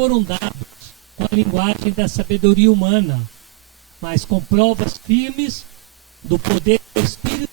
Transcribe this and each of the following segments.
foram dados com a linguagem da sabedoria humana, mas com provas firmes do poder do Espírito.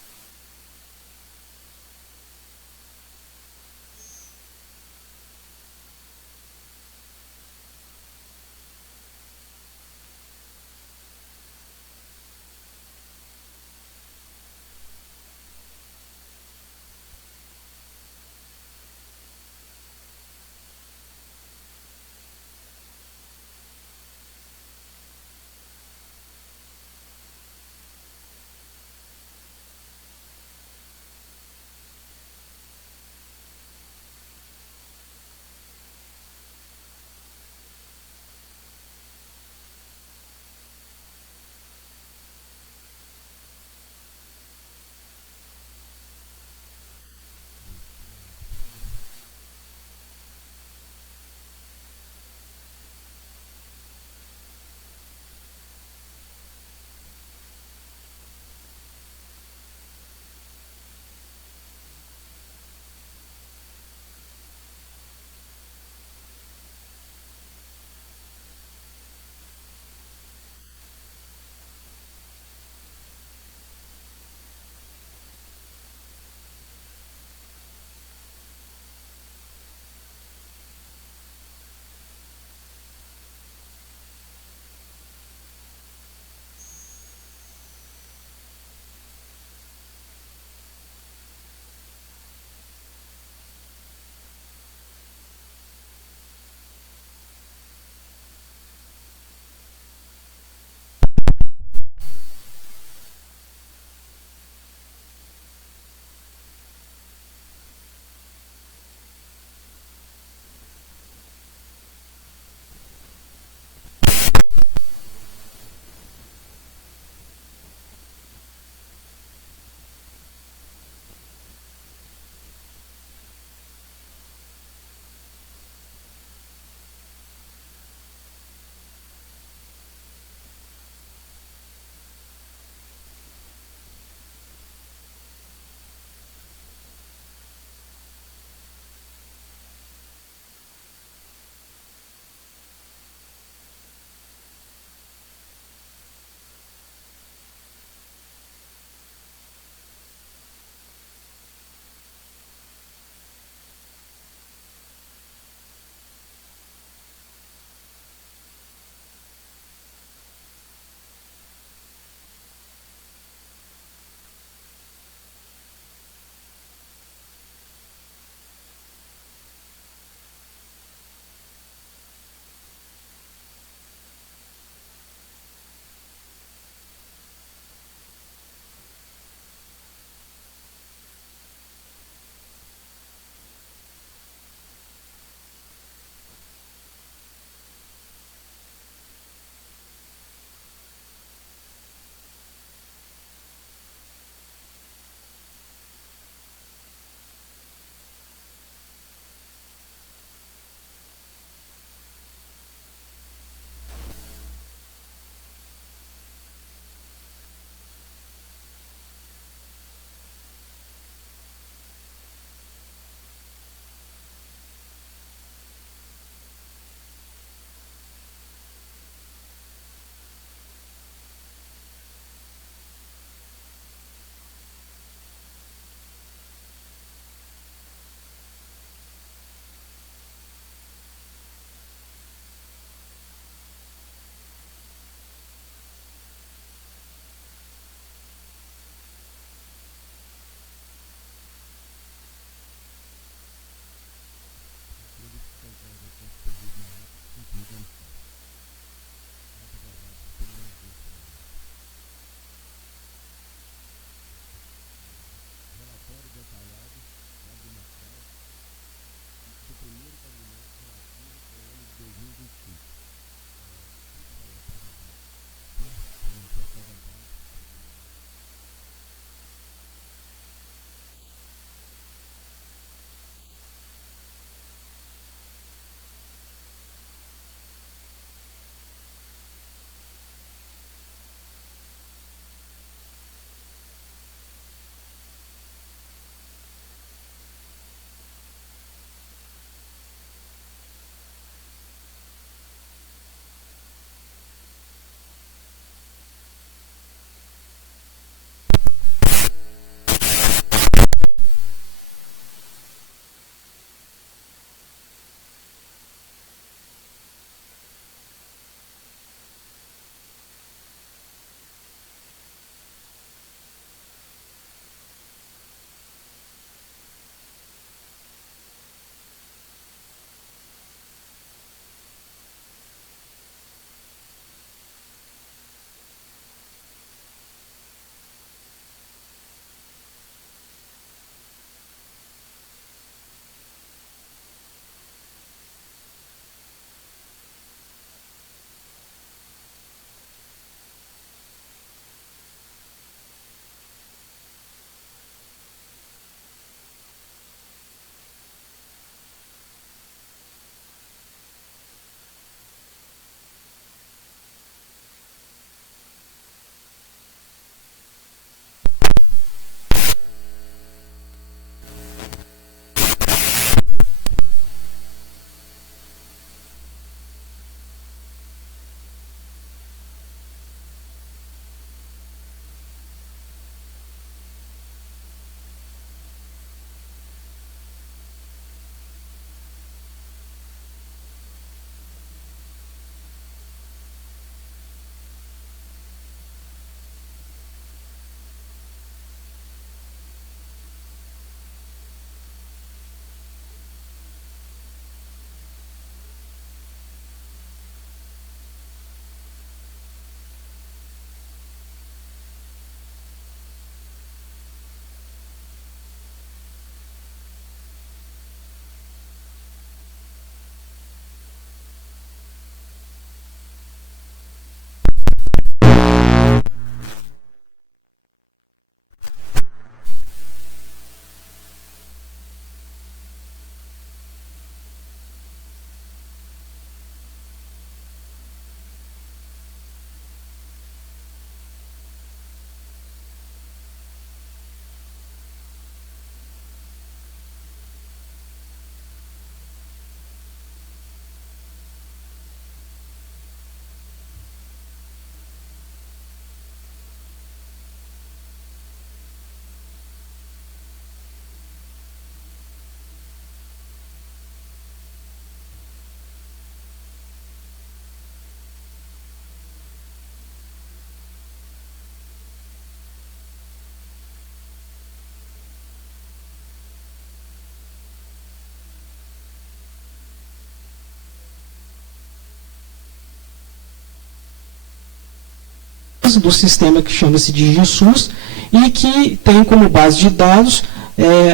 do sistema que chama-se DigiSUS e que tem como base de dados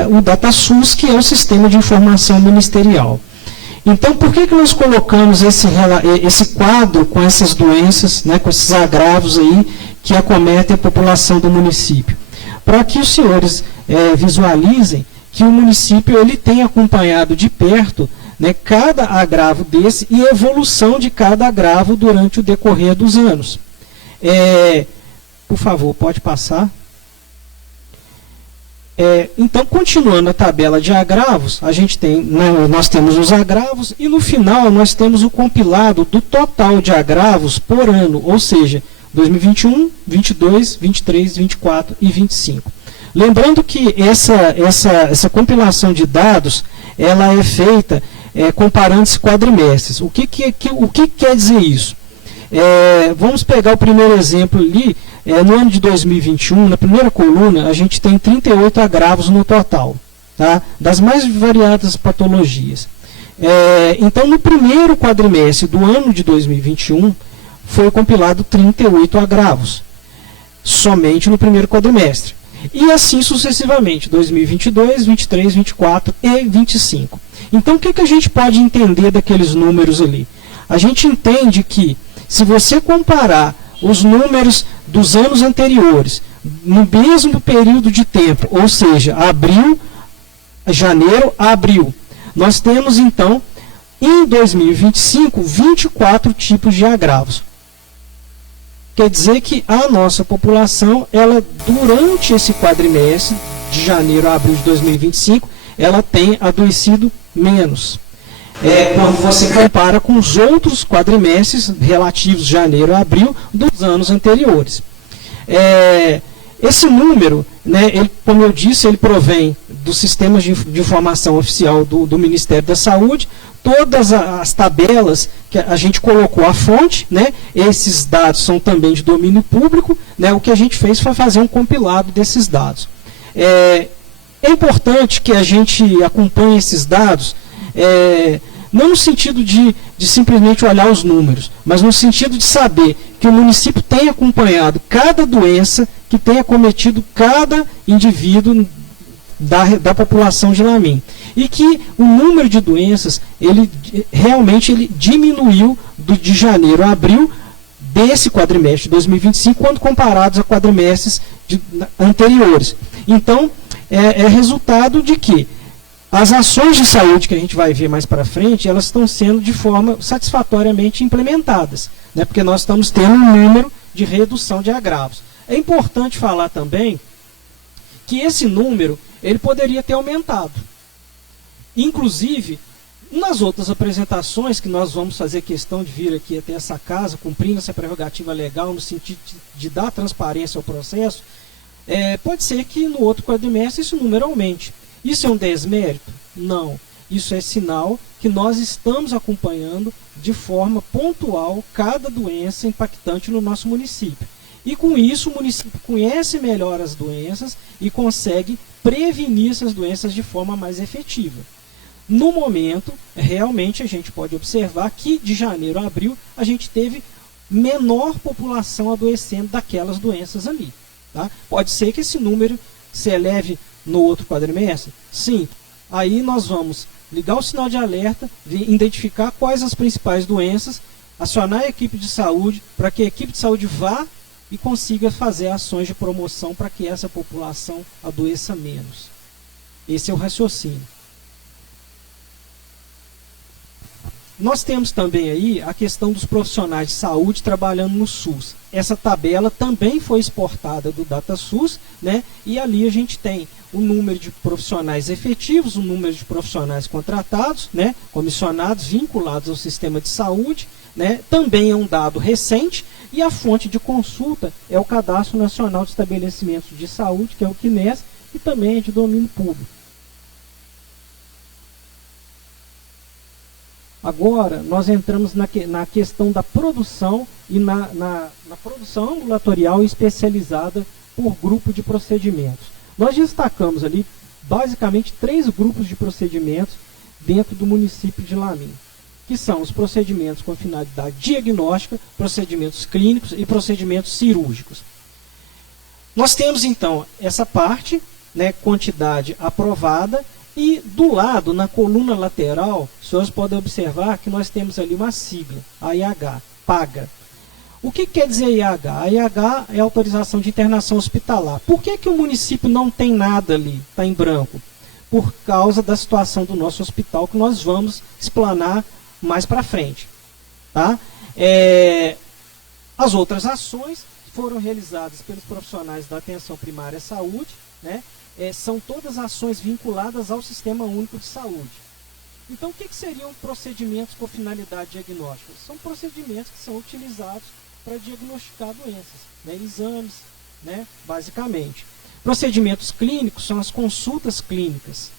o DataSUS, que é o sistema de informação ministerial. Então, por que nós colocamos esse quadro com essas doenças, né, com esses agravos aí que acometem a população do município? Para que os senhores visualizem que o município ele tem acompanhado de perto, né, cada agravo desse e a evolução de cada agravo durante o decorrer dos anos. Por favor, pode passar. Então, continuando a tabela de agravos, nós temos os agravos e no final nós temos o compilado do total de agravos por ano, ou seja, 2021, 22, 23, 24 e 25. Lembrando que essa compilação de dados ela é feita comparando-se quadrimestres. O que quer dizer isso? Vamos pegar o primeiro exemplo ali. No ano de 2021, na primeira coluna, a gente tem 38 agravos no total, tá? Das mais variadas patologias. Então, no primeiro quadrimestre do ano de 2021, foi compilado 38 agravos, somente no primeiro quadrimestre. E assim sucessivamente, 2022, 23, 24 e 25. Então, o que a gente pode entender daqueles números ali? A gente entende que, se você comparar os números dos anos anteriores, no mesmo período de tempo, ou seja, janeiro a abril, nós temos, então, em 2025, 24 tipos de agravos. Quer dizer que a nossa população, ela, durante esse quadrimestre, de janeiro a abril de 2025, ela tem adoecido menos. Quando você compara com os outros quadrimestres relativos janeiro a abril dos anos anteriores. Esse número, né, como eu disse, ele provém dos sistemas de informação oficial do Ministério da Saúde. Todas as tabelas que a gente colocou a fonte, né, esses dados são também de domínio público, né, o que a gente fez foi fazer um compilado desses dados. É importante que a gente acompanhe esses dados, não no sentido de simplesmente olhar os números, mas no sentido de saber que o município tem acompanhado cada doença que tem acometido cada indivíduo da população de Lamin. E que o número de doenças, realmente diminuiu de janeiro a abril desse quadrimestre de 2025, quando comparados a quadrimestres anteriores. Então, é resultado de que as ações de saúde que a gente vai ver mais para frente, elas estão sendo de forma satisfatoriamente implementadas, né? Porque nós estamos tendo um número de redução de agravos. É importante falar também que esse número ele poderia ter aumentado. Inclusive, nas outras apresentações que nós vamos fazer questão de vir aqui até essa casa, cumprindo essa prerrogativa legal no sentido de dar transparência ao processo, pode ser que no outro quadrimestre esse número aumente. Isso é um desmérito? Não. Isso é sinal que nós estamos acompanhando de forma pontual cada doença impactante no nosso município. E com isso o município conhece melhor as doenças e consegue prevenir essas doenças de forma mais efetiva. No momento, realmente a gente pode observar que de janeiro a abril a gente teve menor população adoecendo daquelas doenças ali. Tá? Pode ser que esse número se eleve no outro quadrimestre? Sim. Aí nós vamos ligar o sinal de alerta, identificar quais as principais doenças, acionar a equipe de saúde, para que a equipe de saúde vá e consiga fazer ações de promoção para que essa população adoeça menos. Esse é o raciocínio. Nós temos também aí a questão dos profissionais de saúde trabalhando no SUS. Essa tabela também foi exportada do DataSUS, né? E ali a gente tem o número de profissionais efetivos, o número de profissionais contratados, né? Comissionados, vinculados ao sistema de saúde, né? Também é um dado recente, e a fonte de consulta é o Cadastro Nacional de Estabelecimentos de Saúde, que é o CNES, e também é de domínio público. Agora, nós entramos na questão da produção e na produção ambulatorial especializada por grupo de procedimentos. Nós destacamos ali, basicamente, 3 grupos de procedimentos dentro do município de Lamin. que são os procedimentos com finalidade diagnóstica, procedimentos clínicos e procedimentos cirúrgicos. Nós temos, então, essa parte, né, quantidade aprovada, e do lado, na coluna lateral, os senhores podem observar que nós temos ali uma sigla, AIH, paga. O que quer dizer IH? A IH é autorização de internação hospitalar. Por que o município não tem nada ali, está em branco? Por causa da situação do nosso hospital, que nós vamos explanar mais para frente. Tá? As outras ações foram realizadas pelos profissionais da atenção primária à saúde, né? São todas ações vinculadas ao Sistema Único de Saúde. Então, o que seriam procedimentos com finalidade diagnóstica? São procedimentos que são utilizados para diagnosticar doenças, né? Exames, né? Basicamente. Procedimentos clínicos são as consultas clínicas,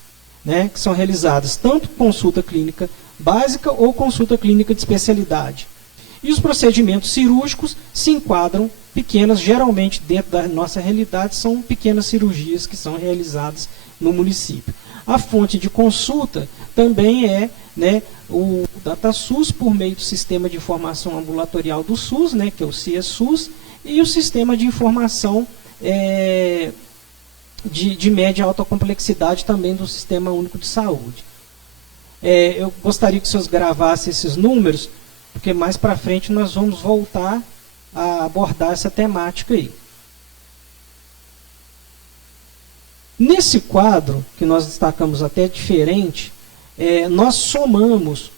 né? Que são realizadas tanto consulta clínica básica ou consulta clínica de especialidade. E os procedimentos cirúrgicos se enquadram pequenas, geralmente dentro da nossa realidade, são pequenas cirurgias que são realizadas no município. A fonte de consulta também é, né, o DataSUS, por meio do Sistema de Informação Ambulatorial do SUS, né, que é o CIESUS, e o Sistema de Informação de média e alta complexidade também do Sistema Único de Saúde. Eu gostaria que vocês gravassem esses números, porque mais para frente nós vamos voltar a abordar essa temática aí. Nesse quadro, que nós destacamos até diferente, nós somamos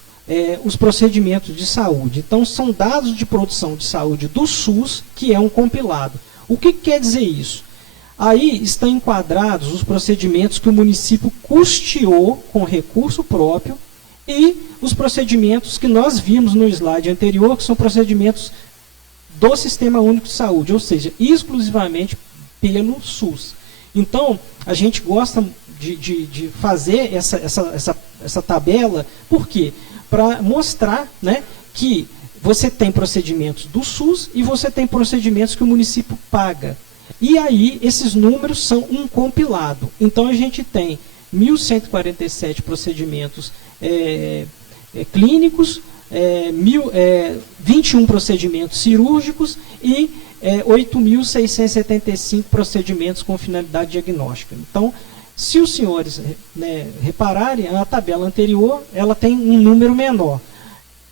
os procedimentos de saúde. Então, são dados de produção de saúde do SUS, que é um compilado. O que quer dizer isso? Aí estão enquadrados os procedimentos que o município custeou com recurso próprio e os procedimentos que nós vimos no slide anterior, que são procedimentos do Sistema Único de Saúde, ou seja, exclusivamente pelo SUS. Então, a gente gosta de fazer essa tabela, por quê? Para mostrar, né, que você tem procedimentos do SUS e você tem procedimentos que o município paga. E aí, esses números são um compilado. Então, a gente tem 1.147 procedimentos clínicos, 21 procedimentos cirúrgicos e 8.675 procedimentos com finalidade diagnóstica. Então, se os senhores, né, repararem, a tabela anterior ela tem um número menor.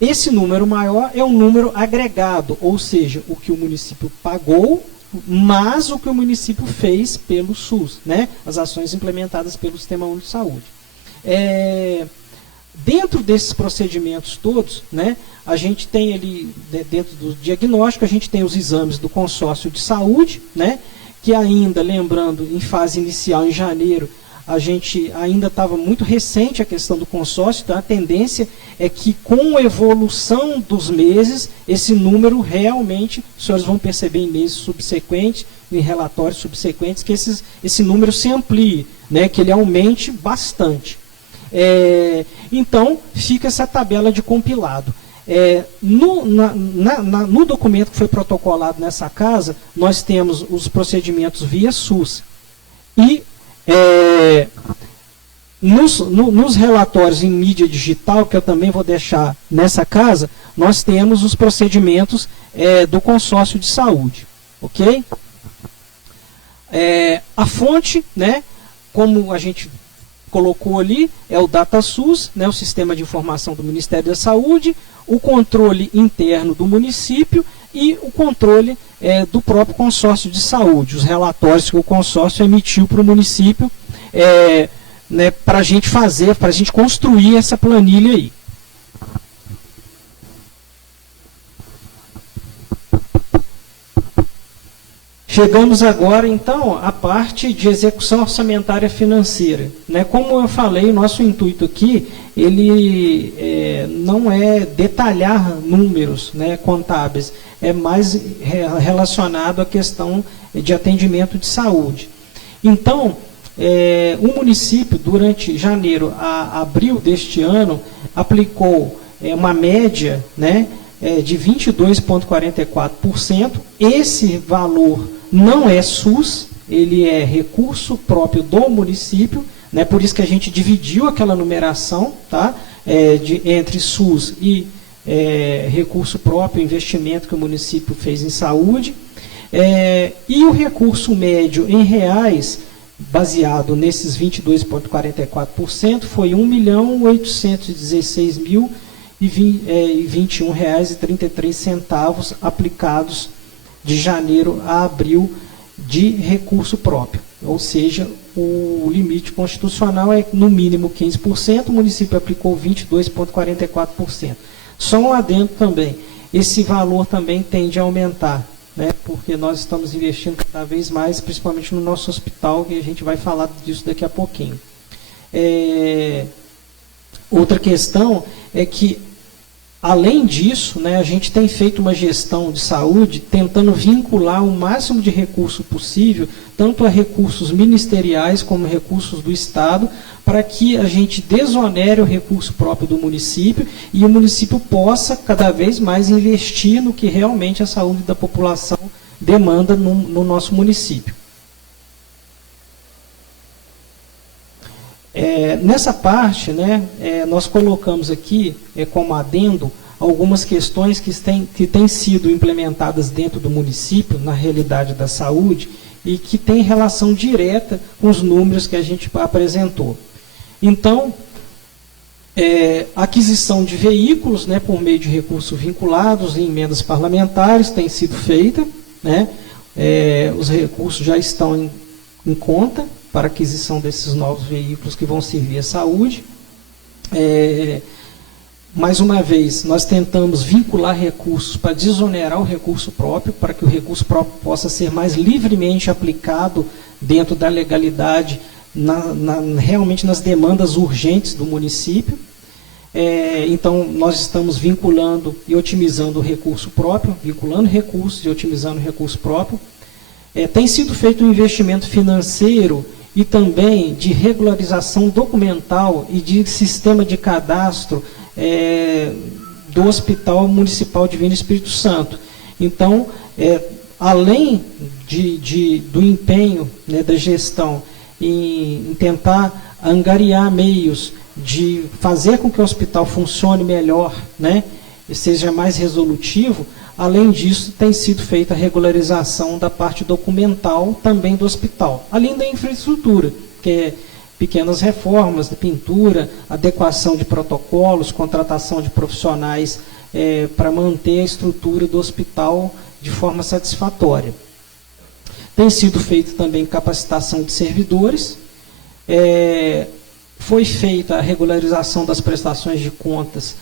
Esse número maior é um número agregado, ou seja, o que o município pagou, mas o que o município fez pelo SUS, né? As ações implementadas pelo Sistema Único de Saúde. Dentro desses procedimentos todos, né, a gente tem ali, dentro do diagnóstico, a gente tem os exames do consórcio de saúde, né, que ainda, lembrando, em fase inicial, em janeiro, a gente ainda estava muito recente a questão do consórcio, então a tendência é que com a evolução dos meses, esse número realmente, os senhores vão perceber em meses subsequentes, em relatórios subsequentes, que esse número se amplie, né, que ele aumente bastante. Então, fica essa tabela de compilado. No documento que foi protocolado nessa casa, nós temos os procedimentos via SUS. E nos relatórios em mídia digital, que eu também vou deixar nessa casa, nós temos os procedimentos do consórcio de saúde. Ok? A fonte, né, como a gente colocou ali, é o DataSUS, né, o Sistema de Informação do Ministério da Saúde, o controle interno do município e o controle do próprio consórcio de saúde, os relatórios que o consórcio emitiu para o município, né, para a gente fazer, para a gente construir essa planilha aí. Chegamos agora, então, à parte de execução orçamentária financeira. Né? Como eu falei, o nosso intuito aqui, ele não é detalhar números, né, contábeis, é mais relacionado à questão de atendimento de saúde. Então, o município, durante janeiro a abril deste ano, aplicou uma média, né, de 22,44%. Esse valor não é SUS, ele é recurso próprio do município, né? Por isso que a gente dividiu aquela numeração, tá? Entre SUS e recurso próprio, investimento que o município fez em saúde. E o recurso médio em reais, baseado nesses 22,44%, foi R$ 1.816.021,33 aplicados de janeiro a abril de recurso próprio. Ou seja, o limite constitucional é no mínimo 15%, o município aplicou 22,44%. Só um adendo também, esse valor também tende a aumentar, né, porque nós estamos investindo cada vez mais, principalmente no nosso hospital, e a gente vai falar disso daqui a pouquinho. Outra questão é que, além disso, né, a gente tem feito uma gestão de saúde tentando vincular o máximo de recurso possível, tanto a recursos ministeriais como recursos do Estado, para que a gente desonere o recurso próprio do município e o município possa cada vez mais investir no que realmente a saúde da população demanda no nosso município. Nessa parte, né, nós colocamos aqui como adendo algumas questões que têm sido implementadas dentro do município, na realidade da saúde, e que têm relação direta com os números que a gente apresentou. Então, aquisição de veículos, né, por meio de recursos vinculados em emendas parlamentares tem sido feita, né, os recursos já estão em conta para aquisição desses novos veículos que vão servir à saúde. Mais uma vez, nós tentamos vincular recursos para desonerar o recurso próprio, para que o recurso próprio possa ser mais livremente aplicado dentro da legalidade, realmente nas demandas urgentes do município. Então, nós estamos vinculando e otimizando o recurso próprio, vinculando recursos e otimizando o recurso próprio. Tem sido feito um investimento financeiro e também de regularização documental e de sistema de cadastro do Hospital Municipal Divino Espírito Santo. Então, além do empenho, né, da gestão em tentar angariar meios de fazer com que o hospital funcione melhor, né, e seja mais resolutivo, além disso, tem sido feita a regularização da parte documental também do hospital, além da infraestrutura, que é pequenas reformas de pintura, adequação de protocolos, contratação de profissionais para manter a estrutura do hospital de forma satisfatória. Tem sido feita também capacitação de servidores, foi feita a regularização das prestações de contas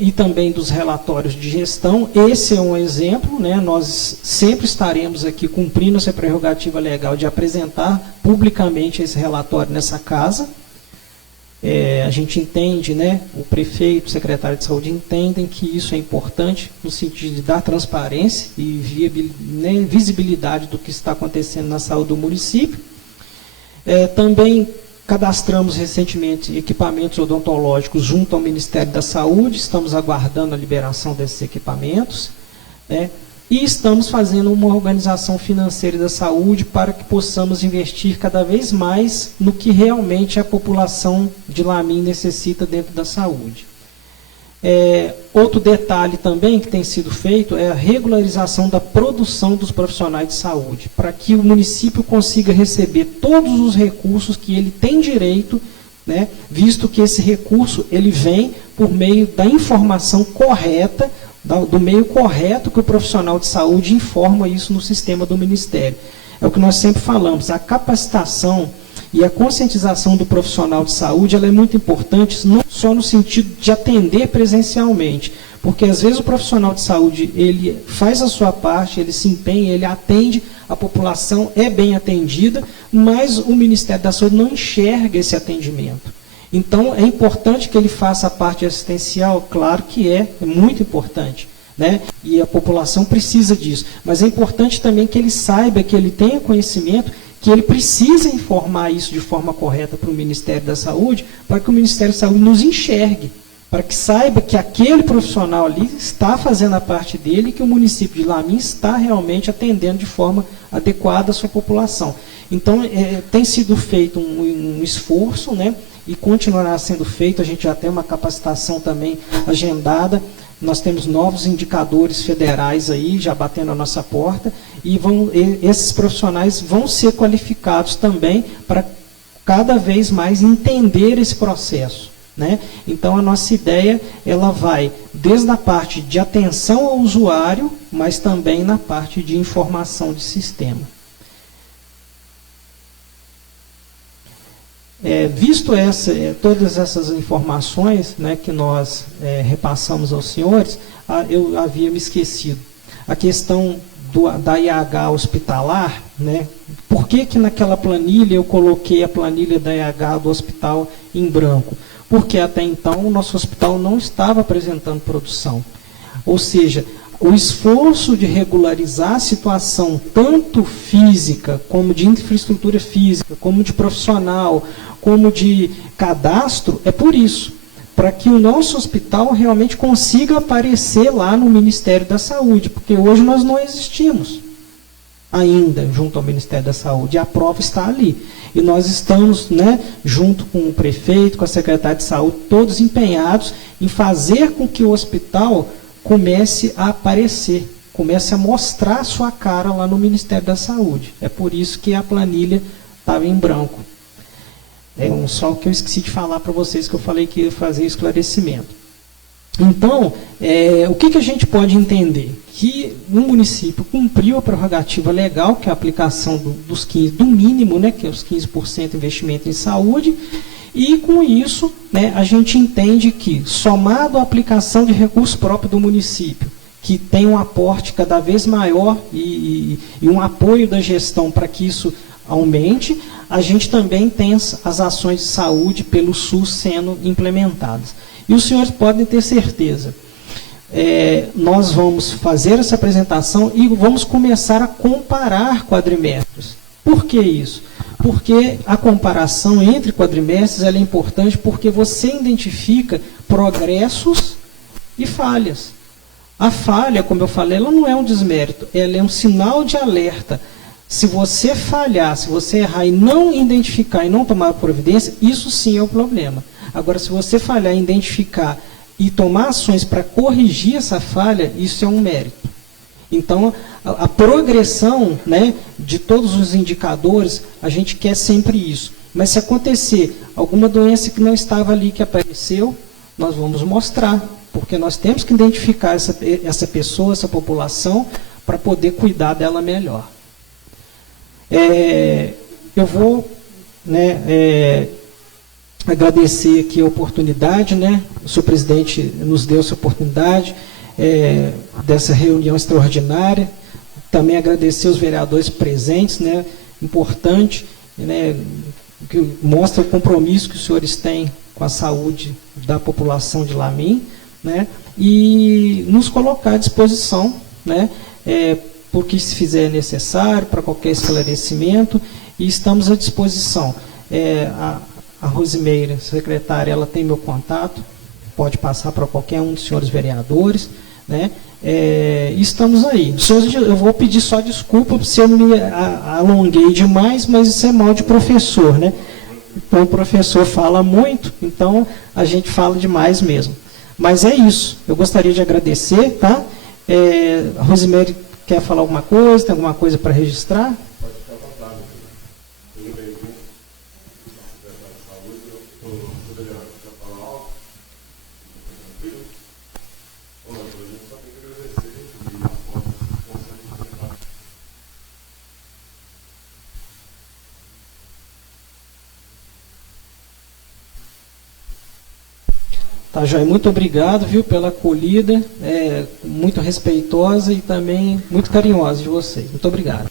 e também dos relatórios de gestão. Esse é um exemplo, né? Nós sempre estaremos aqui cumprindo essa prerrogativa legal de apresentar publicamente esse relatório nessa casa. A gente entende, né? O prefeito, o secretário de saúde entendem que isso é importante no sentido de dar transparência e visibilidade do que está acontecendo na saúde do município. Também cadastramos recentemente equipamentos odontológicos junto ao Ministério da Saúde, estamos aguardando a liberação desses equipamentos, né? E estamos fazendo uma organização financeira da saúde para que possamos investir cada vez mais no que realmente a população de Lamin necessita dentro da saúde. Outro detalhe também que tem sido feito é a regularização da produção dos profissionais de saúde, para que o município consiga receber todos os recursos que ele tem direito, né, visto que esse recurso ele vem por meio da informação correta, do meio correto que o profissional de saúde informa isso no sistema do Ministério. É o que nós sempre falamos, a capacitação e a conscientização do profissional de saúde ela é muito importante, não só no sentido de atender presencialmente, porque às vezes o profissional de saúde ele faz a sua parte, ele se empenha, ele atende, a população é bem atendida, mas o Ministério da Saúde não enxerga esse atendimento. Então, é importante que ele faça a parte assistencial, claro que é muito importante, né? E a população precisa disso, mas é importante também que ele saiba, que ele tenha conhecimento, que ele precisa informar isso de forma correta para o Ministério da Saúde, para que o Ministério da Saúde nos enxergue, para que saiba que aquele profissional ali está fazendo a parte dele e que o município de Lamin está realmente atendendo de forma adequada a sua população. Então, tem sido feito um esforço, né, e continuará sendo feito. A gente já tem uma capacitação também agendada. Nós temos novos indicadores federais aí, já batendo a nossa porta, e esses profissionais vão ser qualificados também para cada vez mais entender esse processo, né? Então, a nossa ideia, ela vai desde a parte de atenção ao usuário, mas também na parte de informação de sistema. Visto todas essas informações, né, que nós repassamos aos senhores, eu havia me esquecido. A questão da IH hospitalar, né, por que naquela planilha eu coloquei a planilha da IH do hospital em branco? Porque até então o nosso hospital não estava apresentando produção. Ou seja, o esforço de regularizar a situação, tanto física, como de infraestrutura física, como de profissional, como de cadastro, é por isso, para que o nosso hospital realmente consiga aparecer lá no Ministério da Saúde, porque hoje nós não existimos ainda junto ao Ministério da Saúde, e a prova está ali. E nós estamos, né, junto com o prefeito, com a secretária de saúde, todos empenhados em fazer com que o hospital comece a aparecer, comece a mostrar a sua cara lá no Ministério da Saúde. É por isso que a planilha estava em branco. Só que eu esqueci de falar para vocês, que eu falei que ia fazer esclarecimento. Então, o que a gente pode entender? Que o município cumpriu a prerrogativa legal, que é a aplicação dos 15%, do mínimo, né, que é os 15% de investimento em saúde, e com isso, né, a gente entende que, somado à aplicação de recurso próprio do município, que tem um aporte cada vez maior e um apoio da gestão para que isso aumente, a gente também tem as ações de saúde pelo SUS sendo implementadas. E os senhores podem ter certeza, nós vamos fazer essa apresentação e vamos começar a comparar quadrimestres. Por que isso? Porque a comparação entre quadrimestres ela é importante porque você identifica progressos e falhas. A falha, como eu falei, ela não é um desmérito, ela é um sinal de alerta. Se você falhar, se você errar e não identificar e não tomar providência, isso sim é o problema. Agora, se você falhar em identificar e tomar ações para corrigir essa falha, isso é um mérito. Então, a progressão, né, de todos os indicadores, a gente quer sempre isso. Mas se acontecer alguma doença que não estava ali, que apareceu, nós vamos mostrar. Porque nós temos que identificar essa pessoa, essa população, para poder cuidar dela melhor. Eu vou, né, agradecer aqui a oportunidade, né? O senhor presidente nos deu essa oportunidade dessa reunião extraordinária. Também agradecer os vereadores presentes, né? Importante, né? Que mostra o compromisso que os senhores têm com a saúde da população de Lamin, né? E nos colocar à disposição, né? Por que se fizer necessário, para qualquer esclarecimento, e estamos à disposição. A Rosimeira, secretária, ela tem meu contato, pode passar para qualquer um dos senhores vereadores, né? E estamos aí. Senhores, eu vou pedir só desculpa se eu me alonguei demais, mas isso é mal de professor, né? Então o professor fala muito, então a gente fala demais mesmo. Mas é isso, eu gostaria de agradecer, tá? A Rosimeira quer falar alguma coisa, tem alguma coisa para registrar? Pode ficar à vontade. Seja bem-vindo. Secretário de Saúde, o vereador quer falar algo? Tranquilo? Bom, a gente só tem que agradecer e as formas que vão ser implementadas. Tá, Joia, muito obrigado, viu, pela acolhida, muito respeitosa e também muito carinhosa de vocês. Muito obrigado.